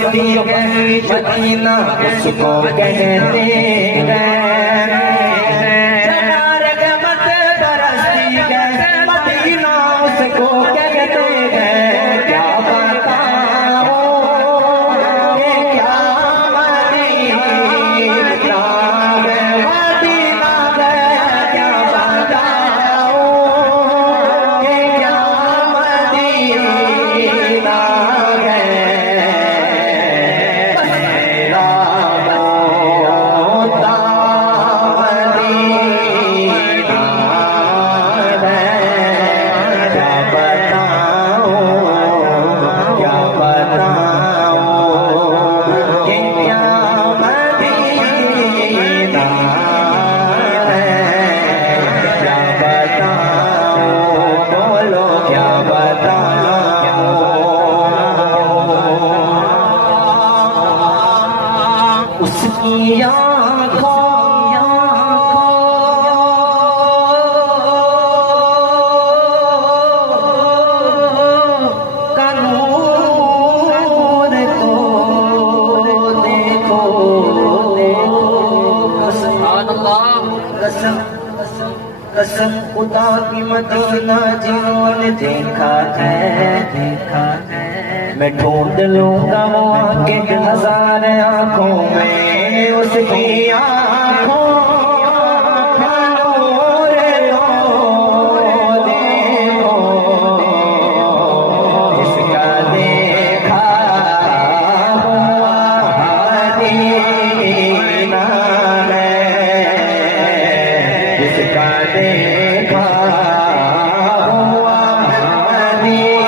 بستی مدینہ اس کو کہتے ہیں، جہاں رحمت برستی ہے مدینہ اس کو کہتے ہیں، کیا بتاؤں یہ کیا مدینہ ہے، مدینہ ہے، کیا بتاؤں یہ کیا مدینہ ہے۔ اس کی آنکھوں کا نور تو دیکھو، سبحان اللہ، قسم خدا کی مدینہ جنہوں نے دیکھا ہے، میں ڈھونڈ لوں گا وہ آنکھیں ہزار آنکھوں میں، اس کی آنکھوں کا نور تو دیکھو، اس کا دیکھا ہوا مدینہ ہے، اس کا دیکھا ہوا مدینہ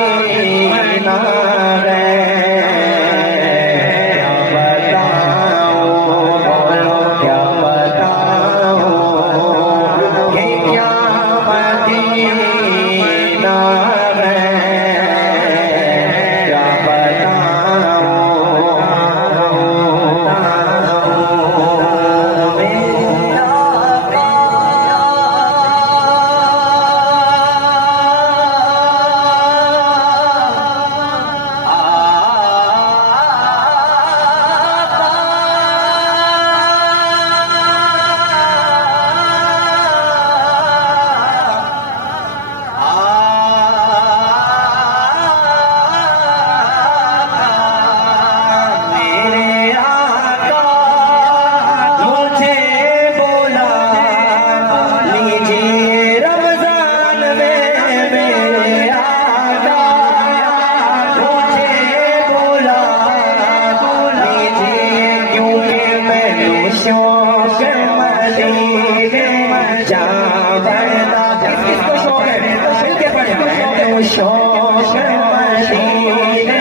شوق مدینے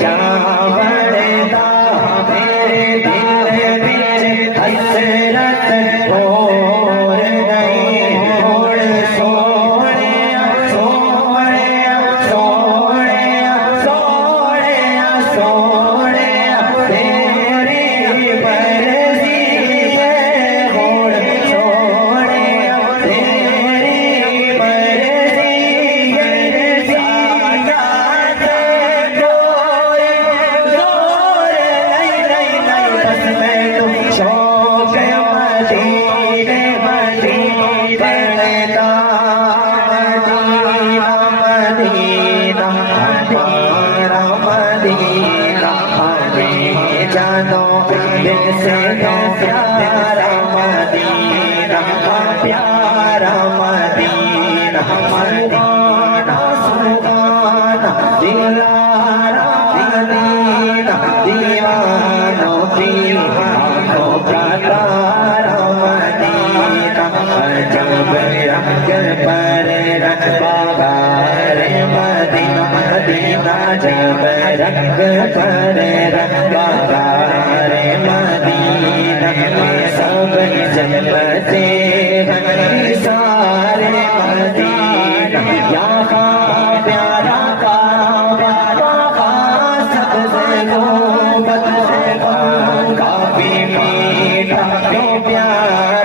جاں بڑھتا، میرے دل وچ حسرت ہو گئی، ہوڑ سوڑیا سوڑیا سوڑیا سوڑیا سوڑیا تیری مرضی ہے، ہوڑ سوڑیا تیری مرضی پیارا مدینہ، پیارا مدینہ، سبحانہ سبحانہ دلارا مدینہ، دیوانوں کی آنکھوں کا تارا مدینہ، عجب رنگ پر رنگ بہار مدینہ، مدینہ جب رنگ پر رنگ بہار مدینہ، سب جنتے ہیں سارے مدینہ، یہاں پیارا کعبہ، وہاں سبز گنبد، کافی میٹھا تو پیارا